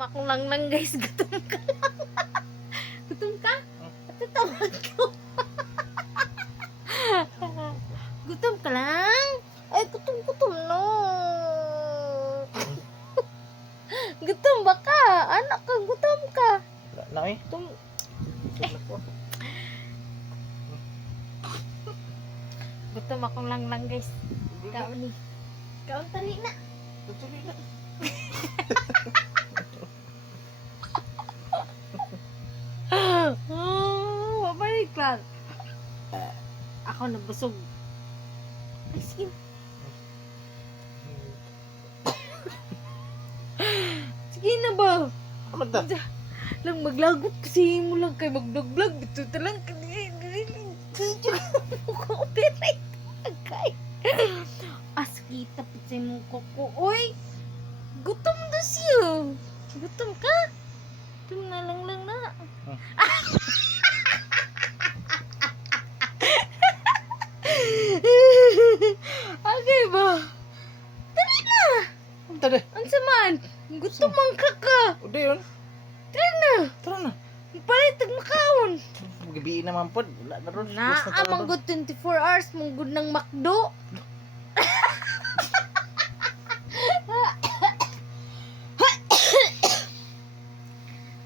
Makong lang lang guys, gutom ka lang. Gutom ka? Tatawag ko. Gutom ka lang? Ay, gutom lang. Gutom ba ka? Anak ka, gutom ka. Na eh. Gutom. Gutom akong lang lang guys. Kaon ni. Kaon tali na. Mabalik lang. Ako nabusog. Ay, sige. Sige na ba? Ano ta? Lang maglagot kasi mo lang kay magdoglag. Ito talang copyright. Agay. As kita pa sa mong kuko. Uy! Gutom na siya. Gutom ka? Gutom na lang na. Okay ba? Tara na! Ano ta de? Ang saman! Gutom ang kaka! Ude yun. Tara na! Tara na. Palit ang makaon! Gabi naman po. Wala na ron. Na, Basta tara amang ron. good 24 hours, mong good ng McDo.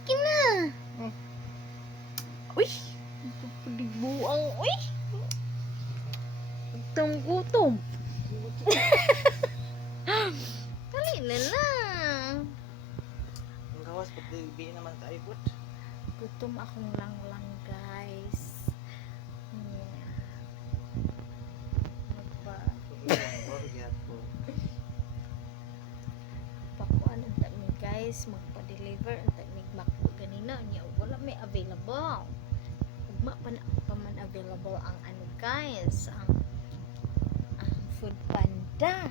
Kina. Uy, pagdibuang, uy. Gutom. Dali na lang. Ang gawas pati gabi naman tayo po. Gutom akong lang guys. Magpa pakuan ang tami guys, magpa-deliver ang tami makpo ganina niya wala may available. Ugma pa man available ang ano guys, ang Food Panda.